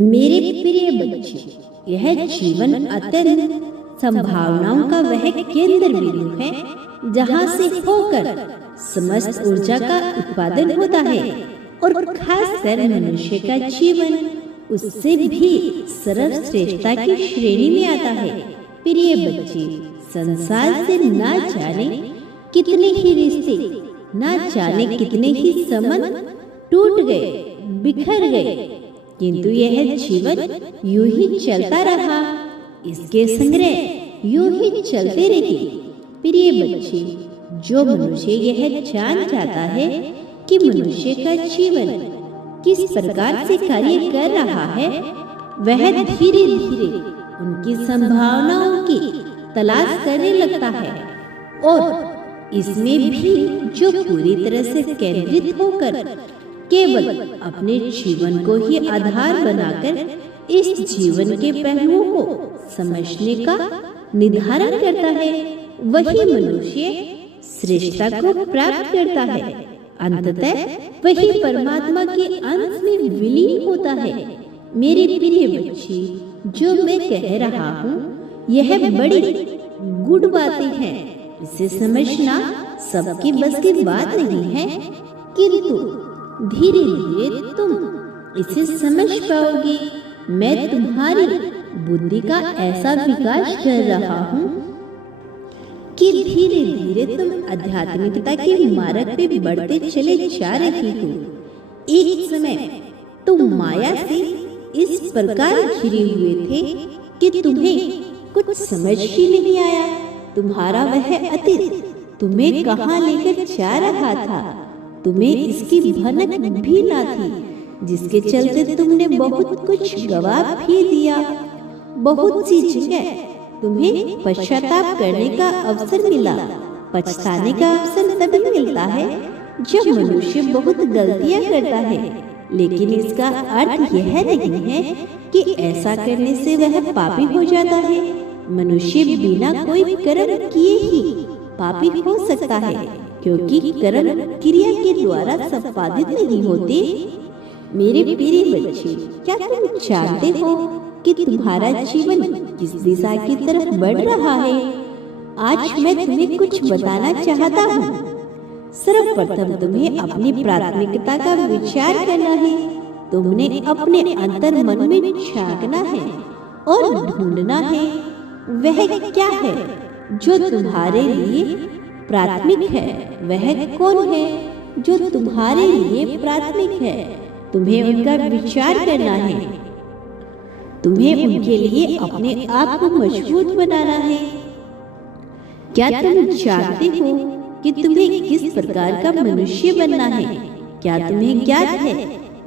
मेरे प्रिय बच्चे, यह जीवन अत्यंत संभावनाओं का वह केंद्र बिंदु है जहाँ से होकर समस्त ऊर्जा का उत्पादन होता है और खासकर मनुष्य का जीवन उससे भी सर्वश्रेष्ठता की श्रेणी में आता है। प्रिय बच्चे, संसार से ना जाने कितने ही रिश्ते, ना जाने कितने ही संबंध टूट गए, बिखर गए, किंतु यह जीवन यूं ही चलता रहा, इसके संग्रह यूं ही चलते रहे। प्रिय बच्चे, जो मनुष्य यह जान जाता है कि मनुष्य का जीवन किस प्रकार से कार्य कर रहा है, वह धीरे धीरे उनकी संभावनाओं की तलाश करने लगता है और इसमें भी जो पूरी तरह से केंद्रित होकर केवल अपने जीवन को ही आधार बनाकर इस जीवन के पहलुओं को समझने का निर्धारण करता है, वही मनुष्य श्रेष्ठता को प्राप्त करता है। अंततः वही परमात्मा के अंश में विलीन होता है। मेरे प्रिय बच्चे, जो मैं कह रहा हूँ यह बड़ी गुड बातें हैं, इसे समझना सबकी बस की बात नहीं है, किंतु धीरे धीरे तुम इसे समझ पाओगे। मैं तुम्हारी बुद्धि का ऐसा विकास कर रहा हूँ कि धीरे धीरे तुम आध्यात्मिकता के मार्ग पे बढ़ते चले जा रही हो। एक समय तुम माया से इस प्रकार घिरे हुए थे कि तुम्हें कुछ समझ ही नहीं आया। तुम्हारा वह अतीत तुम्हें कहाँ लेकर जा रहा था, तुम्हें इसकी भनक भी ना थी, जिसके चलते तुमने बहुत कुछ गवा भी दिया। बहुत सी जगह तुम्हें पश्चाताप करने का अवसर मिला। पछताने का अवसर तभी मिलता है जब मनुष्य बहुत गलतियां करता है, लेकिन इसका अर्थ यह नहीं है कि ऐसा करने से वह पापी हो जाता है। मनुष्य बिना कोई कर्म किए ही पापी हो सकता है, क्योंकि कर्म क्रिया के द्वारा संपादित नहीं होते। मेरे प्रिय बच्चे, क्या तुम जानते हो कि तुम्हारा जीवन किस दिशा की तरफ बढ़ रहा है? आज मैं तुम्हें कुछ बताना चाहता हूँ। सर्वप्रथम तुम्हें अपनी प्राथमिकता का विचार करना है। तुमने अपने अंतर मन में झांकना है और ढूंढना है वह क्या है जो तुम्हारे लिए प्राथमिक है। वह कौन है जो तुम्हारे लिए प्राथमिक है? तुम्हें उनका विचार करना है। तुम्हें उनके लिए अपने आप को मजबूत बनाना है। क्या तुम जानते हो कि तुम्हें किस प्रकार का मनुष्य बनना है? क्या तुम्हें ज्ञात है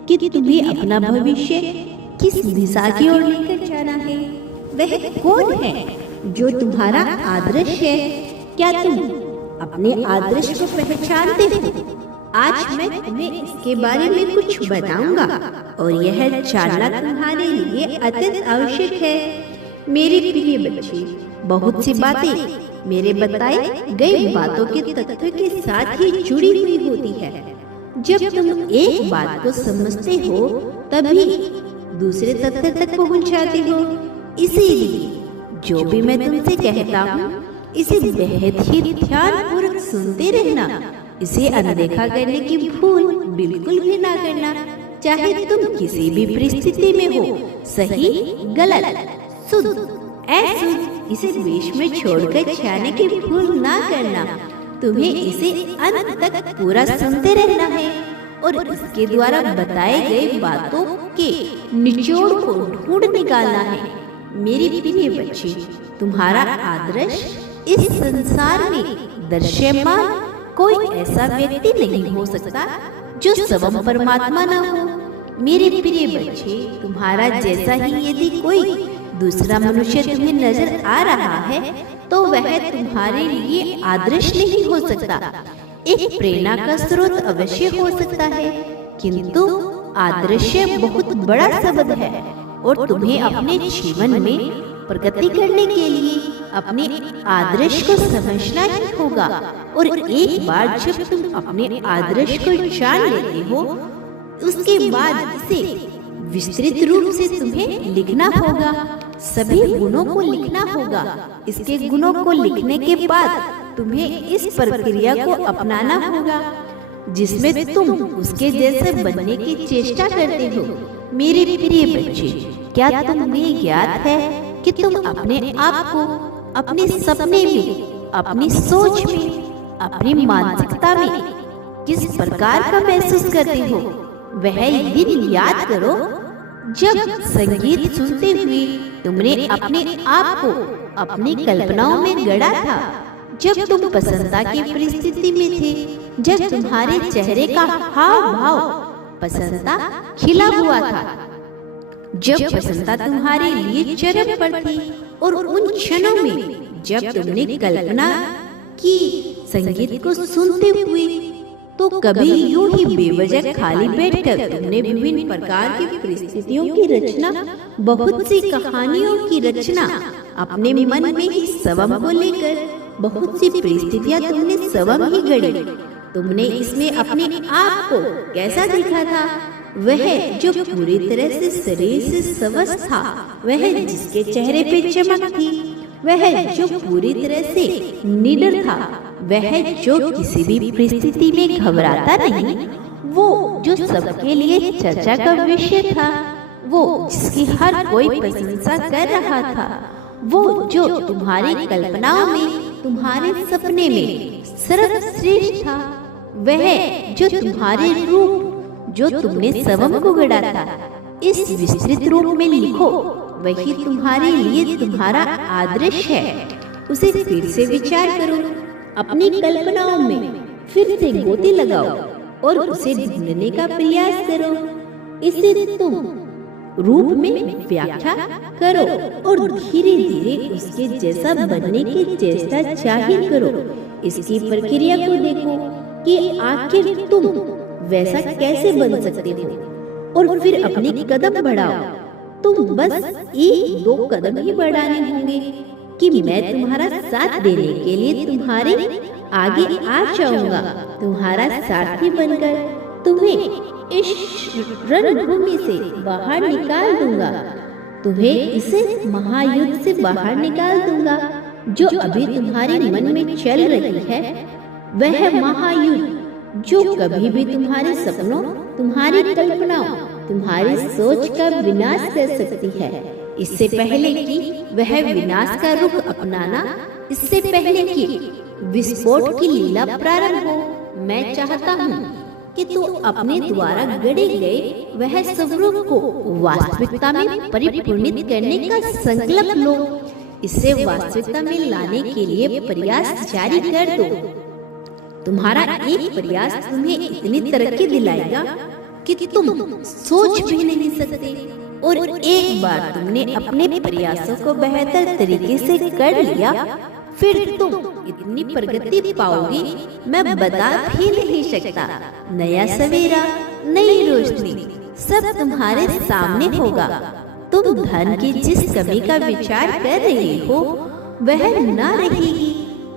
कि तुम्हें अपना भविष्य किस दिशा की ओर लेकर जाना है? वह कौन है जो तुम्हारा आदर्श है? क्या तुम अपने आदर्श को पहचानते हो? आज मैं तुम्हें इसके बारे में कुछ बताऊंगा और यह जानना तुम्हारे लिए अत्यंत आवश्यक है। मेरे प्रिय बच्चे, बहुत सी बातें मेरे बताए गए बातों के तथ्य के साथ ही जुड़ी हुई होती है। जब तुम एक बात को समझते हो तभी दूसरे तथ्य तक पहुंच जाते हो। इसीलिए जो भी मैं तुमसे कहता हूँ इसे बेहद ही ध्यानपूर्वक सुनते रहना। इसे अनदेखा करने की भूल बिल्कुल भी ना करना, चाहे तुम किसी भी परिस्थिति में हो। सही, गलत, शुद्ध, अशुद्ध, इसे बीच में छोड़कर जाने की भूल ना करना। तुम्हें इसे अंत तक पूरा सुनते रहना है और इसके द्वारा बताए गए बातों के निचोड़ को ढूंढ निकालना है। मेरे प्रिय बच्चे, तुम्हारा आदर्श इस संसार में दृश्यमान कोई ऐसा व्यक्ति नहीं हो सकता जो स्वयं परमात्मा न हो। मेरे प्रिय बच्चे, तुम्हारा जैसा ही यदि कोई दूसरा मनुष्य तुम्हें नजर आ रहा है तो वह तुम्हारे लिए आदर्श नहीं हो सकता। एक प्रेरणा का स्रोत अवश्य हो सकता है, किंतु आदर्श बहुत बड़ा शब्द है और तुम्हें अपने जीवन में प्रगति करने के लिए अपने आदर्श को समझना ही होगा। और एक बार जब तुम अपने आदर्श को जान लेते हो, उसके बाद इसे विस्तृत रूप से तुम्हें लिखना होगा, सभी गुणों को लिखना होगा। इसके गुणों को लिखने के बाद तुम्हें इस प्रक्रिया को अपनाना होगा जिसमें तुम उसके जैसे बनने की चेष्टा करते हो। मेरे प्रिय बच्चे, क्या तुम्हें ज्ञात है कि तुम अपने आप को अपने सपने में, अपनी सोच में, अपनी मानसिकता में किस प्रकार का महसूस करते हो? वह दिन याद करो जब संगीत सुनते हुए तुमने अपने आप को अपनी कल्पनाओं में गढ़ा था, जब तुम प्रसन्नता की परिस्थिति में थे, जब तुम्हारे चेहरे का हाव भाव प्रसन्नता खिला हुआ था, जब प्रसन्नता तुम्हारे लिए चरम पर थी, और उन क्षणों में जब तुमने कल्पना की संगीत को सुनते हुए, तो कभी यूं ही बेवजह खाली बैठकर तुमने विभिन्न प्रकार की परिस्थितियों की रचना, बहुत सी कहानियों की रचना अपने मन में ही स्वयं को लेकर बहुत सी परिस्थितियां तुमने स्वयं ही गढ़ी। तुमने इसमें अपने आप को कैसा देखा था? वह जो पूरी तरह से शरीर से स्वस्थ था, वह जिसके चेहरे पे चमक थी, वह जो पूरी तरह से निडर था, वह जो किसी भी परिस्थिति में घबराता नहीं, वो जो सबके लिए चर्चा का विषय था, वो जिसकी हर कोई प्रशंसा कर रहा था, वो जो तुम्हारी कल्पनाओं में, तुम्हारे सपने में सर्वश्रेष्ठ था, वह जो तुम्हारे रूप जो तुमने स्वयं को गढ़ा था, इस विस्तृत रूप में लिखो। वही तुम्हारे लिए तुम्हारा आदर्श है। उसे फिर से विचार करो, अपनी कल्पनाओं में फिर से गोते लगाओ और उसे ढूंढने का प्रयास करो। इसे तुम रूप में व्याख्या करो और धीरे धीरे उसके जैसा बनने की चेष्टा जाहिर करो। इसकी प्रक्रिया को देखो कि आखिर तुम वैसा कैसे बन सकते हो, और फिर अपने कदम बढ़ाओ। तुम बस 1-2 कदम ही बढ़ाने होंगे कि मैं तुम्हारा साथ देने के लिए तुम्हारे आगे आ जाऊंगा, तुम्हारा साथी बनकर तुम्हें इस रणभूमि से बाहर निकाल दूंगा, तुम्हें इसे महायुद्ध से बाहर निकाल दूंगा जो अभी तुम्हारे मन में चल रही है। वह महायुद्ध जो कभी भी तुम्हारे सपनों, तुम्हारी कल्पनाओं, तुम्हारी सोच का विनाश कर सकती है। इससे पहले कि वह विनाश का रुख अपनाना, इससे पहले कि विस्फोट की लीला प्रारंभ हो, मैं चाहता हूँ कि तू अपने द्वारा गढ़े गए वह स्वरूप को वास्तविकता में परिपूर्णित करने का संकल्प लो। इसे वास्तविकता में लाने के लिए प्रयास जारी कर दो। तुम्हारा एक प्रयास तुम्हें इतनी तरक्की दिलाएगा कि तुम सोच भी नहीं सकते। और एक बार तुमने अपने प्रयासों को बेहतर तरीके से कर लिया, फिर तुम इतनी प्रगति पाओगे मैं बता भी नहीं सकता। नया सवेरा, नई रोशनी सब तुम्हारे सामने होगा। तुम धन की जिस कमी का विचार कर रहे हो वह न रहेगी।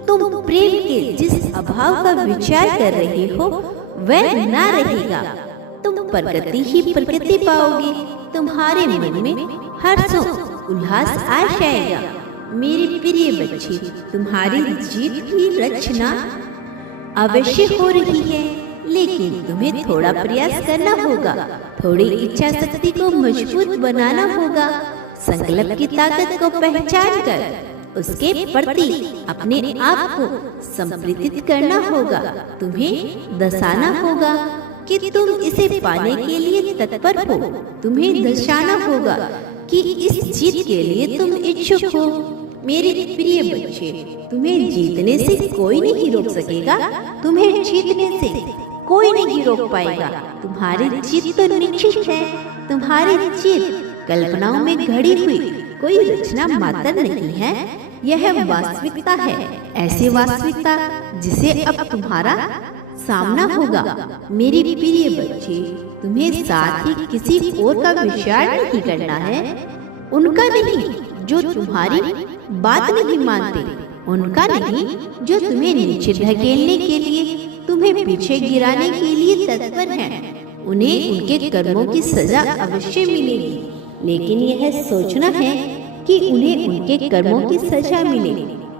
तुम प्रेम के जिस अभाव का विचार कर रहे हो वह न रहेगा। तुम प्रगति ही प्रगति पाओगे। तुम्हारे मन में हर्ष उल्लास आ जाएगा। मेरे प्रिय बच्चे, तुम्हारी जीत की रचना अवश्य हो रही है, लेकिन तुम्हें थोड़ा प्रयास करना होगा, थोड़ी इच्छा शक्ति को मजबूत बनाना होगा, संकल्प की ताकत को पहचान कर उसके प्रति अपने आप को समर्पित करना होगा। तुम्हें दर्शाना होगा कि तुम इसे पाने के लिए तत्पर हो। तुम्हें दर्शाना होगा कि इस जीत के लिए तुम इच्छुक हो। मेरे प्रिय बच्चे, तुम्हें जीतने से कोई नहीं रोक सकेगा, तुम्हें जीतने से कोई नहीं रोक पाएगा। तुम्हारी जीत तो निश्चित है। तुम्हारी जीत कल्पनाओं में घड़ी हुई कोई रचना मात्र नहीं है, यह वास्तविकता है। ऐसी वास्तविकता जिसे अब तुम्हारा सामना होगा। मेरे प्रिय बच्चे, तुम्हें साथ ही किसी और का विचार नहीं करना है। उनका नहीं जो तुम्हारी बात नहीं मानते, उनका नहीं जो तुम्हें नीचे धकेलने के लिए, तुम्हें पीछे गिराने के लिए तत्पर हैं। उन्हें उनके कर्मों की सजा अवश्य मिलेगी, लेकिन यह सोचना है कि उन्हें उनके कर्मों की सजा मिले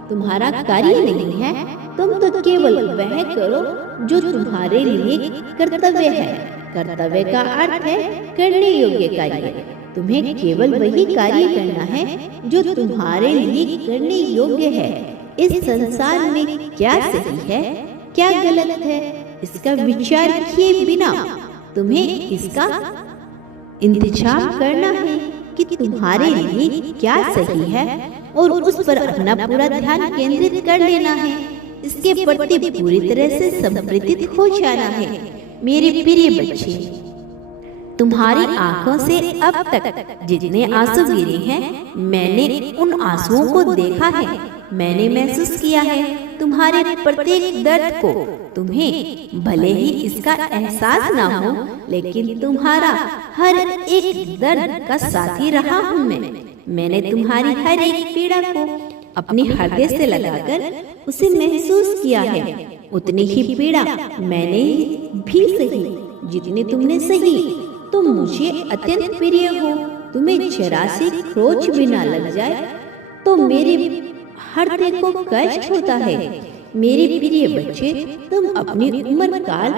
तुम्हारा कार्य नहीं है। तुम तो केवल वह करो जो तुम्हारे लिए कर्तव्य है। कर्तव्य का अर्थ है करने योग्य कार्य। तुम्हें केवल वही कार्य करना है जो तुम्हारे लिए करने योग्य है। इस संसार में क्या सही है, क्या गलत है, इसका विचार किए बिना तुम्हें इसका इंतजाम करना है कि तुम्हारे लिए क्या सही है और उस पर अपना पूरा ध्यान केंद्रित कर लेना है। इसके प्रति पूरी तरह से समर्पित हो जाना है। मेरे प्रिय बच्चे, तुम्हारी आंखों से अब तक जितने आंसू गिरे हैं, मैंने उन आंसुओं को देखा है। मैंने महसूस किया है तुम्हारे प्रत्येक दर्द को। तुम्हें भले ही इसका एहसास ना हो, लेकिन तुम्हारा हर एक दर्द का साथी रहा हूँ मैंने तुम्हारी हर एक पीड़ा को अपने हृदय से लगाकर उसे महसूस किया है। उतनी ही पीड़ा मैंने भी सही जितनी तुमने सही। तुम मुझे अत्यंत प्रिय हो। तुम्हें जरा सी खरोच भी ना लग जाए तो मेरे हृदय को कष्ट होता है। मेरे प्रिय बच्चे, तुम अपनी उम्र काल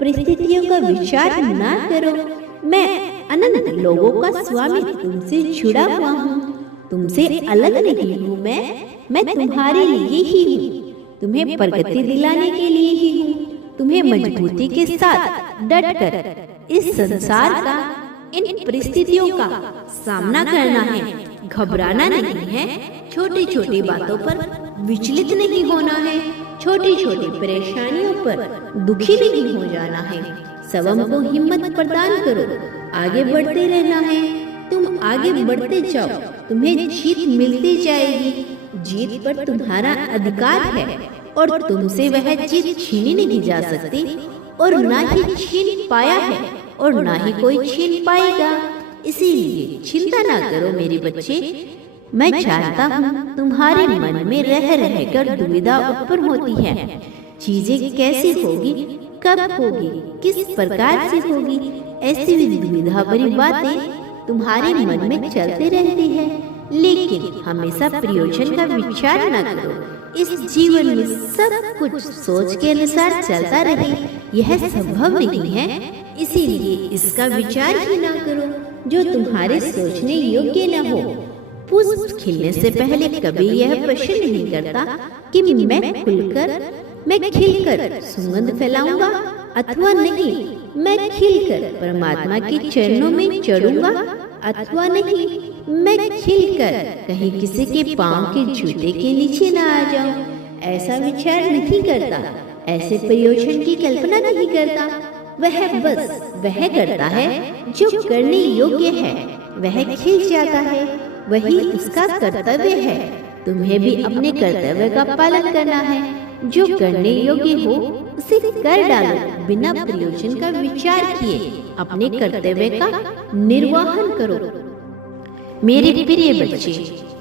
परिस्थितियों का विचार ना करो। मैं अनंत लोगों का स्वामी तुमसे जुड़ा हुआ हूँ। तुमसे अलग नहीं हूँ। मैं तुम्हारे लिए ही हूँ। तुम्हें प्रगति दिलाने के लिए ही हूँ। तुम्हें मजबूती के साथ डटकर इस संसार का इन परिस्थितियों का सामना करना है। घबराना नहीं है। छोटी छोटी बातों पर विचलित नहीं होना है। छोटी छोटी परेशानियों पर दुखी नहीं हो जाना है। स्वयं को हिम्मत प्रदान करो। आगे बढ़ते रहना है। तुम आगे बढ़ते जाओ, तुम्हें जीत मिलती जाएगी। जीत पर तुम्हारा अधिकार है और तुमसे वह जीत छीनी नहीं जा सकती और ना ही छीन पाया है और ना ही कोई छीन पाएगा। इसीलिए चिंता ना करो मेरे बच्चे। मैं जानता हूँ तुम्हारे मन में रह रहकर दुविधा उत्पन्न होती है। चीजें कैसी होगी, कब होगी, किस प्रकार से होगी, ऐसी दुविधा भरी बातें तुम्हारे मन में चलते रहती है। लेकिन हमेशा प्रयोजन का विचार न करो। इस जीवन में सब कुछ सोच के अनुसार चलता रहे, यह संभव नहीं है। इसीलिए इसका विचार ही ना करो जो तुम्हारे सोचने योग्य न हो। पुष्प खिलने से पहले कभी यह प्रश्न नहीं करता कि मैं खिलकर सुगंध फैलाऊंगा अथवा नहीं। मैं खिलकर परमात्मा के चरणों में चढ़ूंगा अथवा नहीं। मैं खिलकर कहीं किसी के पांव के जूते के नीचे न आ जाऊं, ऐसा विचार नहीं करता। ऐसे प्रयोजन की कल्पना नहीं करता। वह करता है जो करने योग्य है। वह खिल जाता है, वही उसका कर्तव्य है। तुम्हें भी अपने कर्तव्य का पालन करना है। जो करने योग्य हो उसे कर डालो। बिना प्रयोजन का विचार किए अपने कर्तव्य का निर्वहन करो। मेरे प्रिय बच्चे,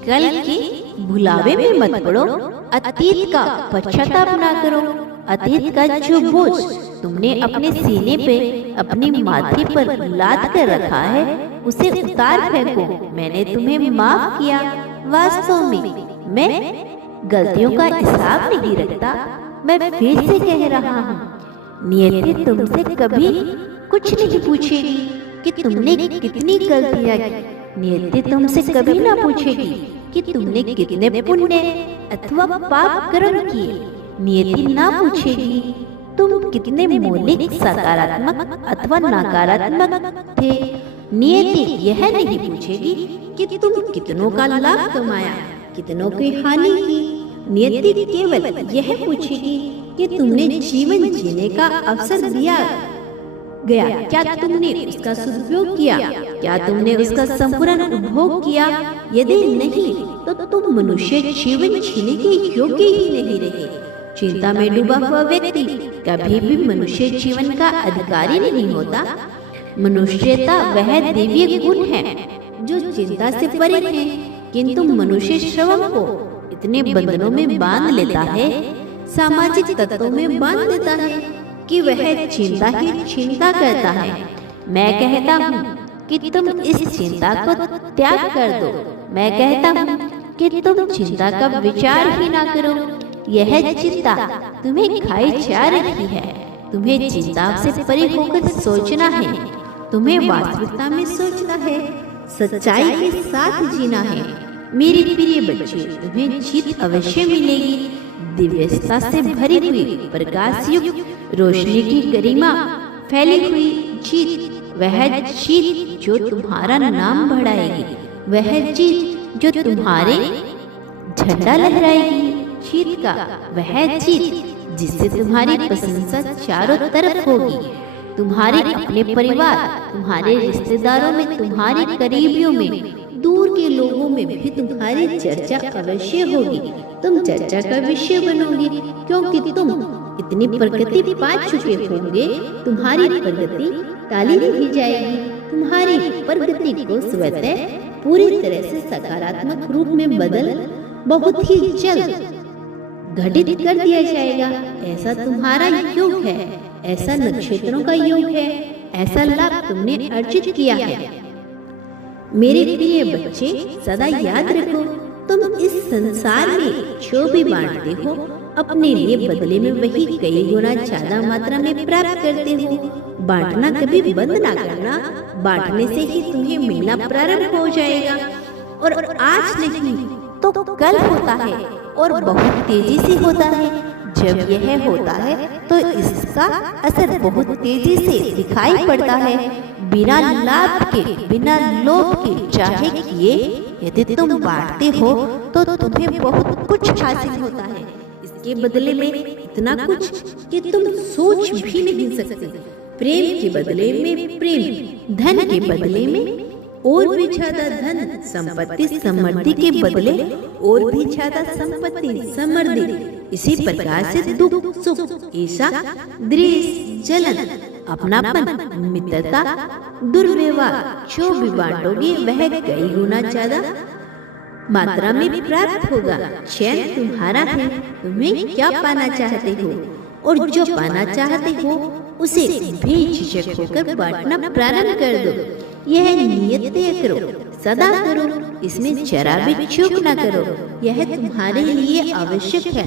कल के भुलावे में मत पड़ो। अतीत का पश्चाताप ना करो। अतीत का जो बोझ तुमने अपने सीने पे, अपनी माथे पर लाद कर रखा है, उसे उतार फेंको। मैंने तुम्हें माफ किया। वास्तव में मैं गलतियों का हिसाब नहीं रखता। मैं फिर से कह रहा हूँ, नियति तुमसे कभी कुछ नहीं पूछेगी कि तुमने कितनी गलतियाँ की। नियति तुमसे कभी ना पूछेगी कि तुमने कितने पुण्य अथवा पाप कर्म किए। नियति ना पूछेगी तुम कितने मौलिक, सकारात्मक अथवा नकारात्मक थे। नियति यह नहीं पूछेगी कि तुम कितनों का लाभ कमाया, कितनों की हानि की। नियति केवल यह पूछेगी कि तुमने जीवन जीने का अवसर दिया गया, क्या तुमने उसका सदुपयोग किया, क्या तुमने उसका संपूर्ण उपभोग किया। यदि नहीं तो तुम मनुष्य जीवन जीने के योग्य ही नहीं रहे। चिंता में डूबा हुआ व्यक्ति कभी भी मनुष्य जीवन का अधिकारी नहीं होता। मनुष्यता वह दिव्य गुण है जो चिंता से परे है, किंतु मनुष्य श्रवण को इतने बंधनों में बांध लेता है, सामाजिक तत्वों में बांध देता है कि वह चिंता ही चिंता करता है। मैं कहता हूँ कि तुम इस चिंता को त्याग कर दो। मैं कहता हूँ कि तुम चिंता का विचार ही ना करो। यह चिंता तुम्हें खाई जा रही है। तुम्हें चिंता से परे होकर सोचना है। तुम्हें वास्तविकता में सोचना है, सच्चाई के साथ जीना है। मेरे प्रिय बच्चे, तुम्हें जीत अवश्य मिलेगी। दिव्यता से भरी हुई, प्रकाश युक्त रोशनी की गरिमा फैली हुई जीत, वह जीत जो तुम्हारा नाम बढ़ाएगी, वह जीत जो तुम्हारे झंडा लहराएगी। जीत का वह जीत जिससे तुम्हारी प्रशंसा चारों तरफ होगी। तुम्हारे अपने परिवार, तुम्हारे रिश्तेदारों में, तुम्हारे करीबियों में, दूर के लोगों में भी तुम्हारी चर्चा अवश्य होगी। तुम चर्चा का विषय बनोगे क्योंकि तुम इतनी प्रगति पा चुके होंगे। तुम्हारी प्रगति टाली नहीं जाएगी। तुम्हारी प्रगति को स्वतः पूरी तरह से सकारात्मक रूप में बदल बहुत ही जल्द घटित कर दिया जाएगा। ऐसा तुम्हारा योग है, ऐसा नक्षत्रों का योग है, ऐसा लाभ तुमने अर्जित किया है। मेरे प्रिय बच्चे, सदा याद रखो, तुम इस संसार में जो भी बांटते हो, अपने लिए बदले में वही कई गुना ज्यादा मात्रा में प्राप्त करते हो। बांटना कभी बंद ना करना। बांटने से ही तुम्हें मिलना प्रारंभ हो जाएगा। और आज नहीं तो कल होता है, और बहुत तेजी से होता है। जब यह होता है तो इसका असर बहुत तेजी से दिखाई पड़ता है। बिना लाभ के, बिना लोभ के चाहे किए यदि तुम बांटते हो तो तुम्हें बहुत कुछ हासिल होता है। इसके बदले में इतना कुछ कि तुम सोच भी नहीं सकते। प्रेम के बदले में प्रेम, धन के बदले में और भी ज्यादा धन, संपत्ति समृद्धि के बदले और भी ज्यादा संपत्ति समृद्धि। इसी प्रकार से दुख सुख, ईर्ष्या, द्वेष, जलन, अपनापन, मित्रता, दुर्व्यवहार जो भी बांटोगे वह कई गुना ज्यादा मात्रा में प्राप्त होगा। चैन तुम्हारा है। तुम्हें क्या पाना चाहते हो और जो पाना चाहते हो उसे बेझिझक होकर बांटना प्रारंभ कर दो। यह नियत तय करो, सदा करो, इसमें जरा भी चूक न करो। यह तुम्हारे लिए आवश्यक है,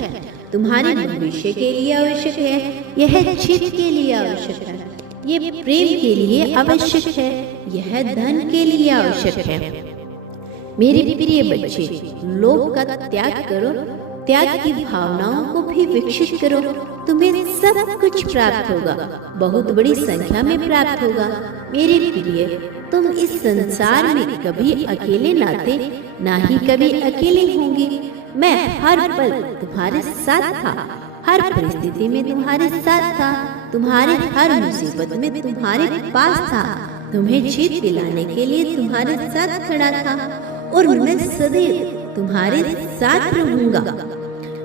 तुम्हारे भविष्य के लिए आवश्यक है, यह जीत के लिए आवश्यक है, ये प्रेम के लिए आवश्यक है, यह धन के लिए आवश्यक है। मेरे प्रिय बच्चे, लोभ का त्याग करो, त्याग की भावनाओं को भी विकसित करो। तुम्हें सब कुछ प्राप्त होगा, बहुत बड़ी संख्या में प्राप्त होगा। मेरे प्रिय, तुम इस संसार में कभी अकेले ना थे, ना ही कभी अकेले होंगे। मैं हर पल तुम्हारे साथ था, हर परिस्थिति में तुम्हारे साथ था, तुम्हारे हर मुसीबत में तुम्हारे पास था, तुम्हें जीत दिलाने के लिए तुम्हारे साथ खड़ा था और मैं सदैव तुम्हारे साथ रहूंगा।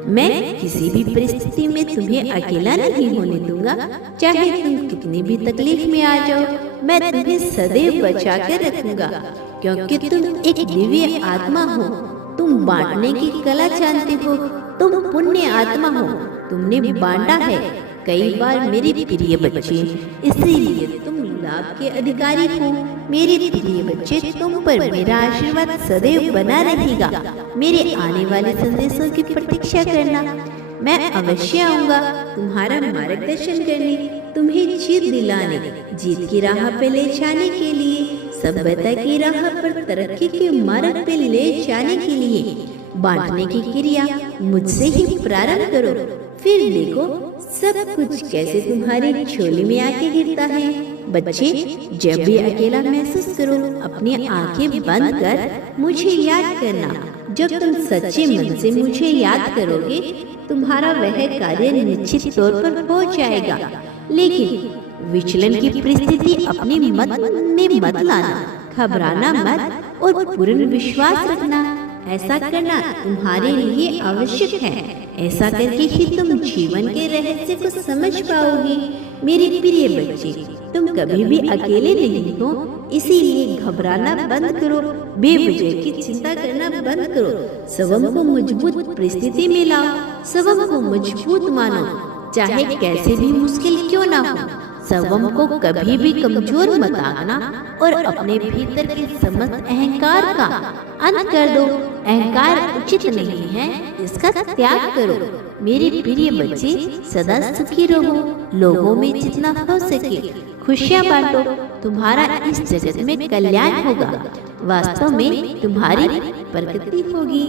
मैं किसी भी परिस्थिति में तुम्हें अकेला नहीं होने दूंगा। चाहे तुम कितनी भी तकलीफ में आ जाओ, मैं तुम्हें सदैव बचा कर रखूंगा, क्योंकि तुम एक दिव्य आत्मा हो। तुम बांटने की कला जानते हो, तुम पुण्य आत्मा हो, तुमने बांटा है कई बार मेरे प्रिय बच्चे, इसीलिए तुम लाभ के अधिकारी हो। मेरे प्रिय बच्चे, तुम पर मेरा आशीर्वाद सदैव बना रहेगा। मेरे आने वाले संदेशों की प्रतीक्षा करना। मैं अवश्य आऊंगा तुम्हारा मार्गदर्शन करने, तुम्हें जीत दिलाने, जीत की राह पे ले जाने के लिए, सभ्यता की राह पर तरक्की के मार्ग पे ले जाने के लिए। बांटने की क्रिया मुझसे ही प्रारंभ करो, फिर देखो सब कुछ कैसे तुम्हारी झोली में आके गिरता है। बच्चे, जब भी अकेला महसूस करो, अपनी आंखें बंद कर मुझे याद करना। जब तुम सच्चे मन से मुझे याद करोगे, तुम्हारा वह कार्य निश्चित तौर पर हो जाएगा। लेकिन विचलन की परिस्थिति अपने मन में मत लाना, घबराना मत और पूर्ण विश्वास रखना। ऐसा करना तुम्हारे लिए आवश्यक है। ऐसा करके ही तुम जीवन के रहस्य को समझ पाओगे। मेरे प्रिय बच्चे, तुम कभी भी अकेले नहीं हो, इसीलिए घबराना बंद करो, बेवजह की चिंता करना बंद करो। स्वयं को मजबूत परिस्थिति में लाओ, स्वयं को मजबूत मानो चाहे कैसे भी मुश्किल क्यों ना हो। स्वयं को कभी भी कमजोर मत आंकना और अपने भीतर के समस्त अहंकार का अंत कर दो। अहंकार उचित नहीं है, इसका त्याग करो। मेरे प्रिय बच्चे, सदा सुखी रहो। लोगों में जितना हो सके खुशियाँ बांटो। तुम्हारा इस जगत में कल्याण होगा। वास्तव में तुम्हारी प्रगति होगी।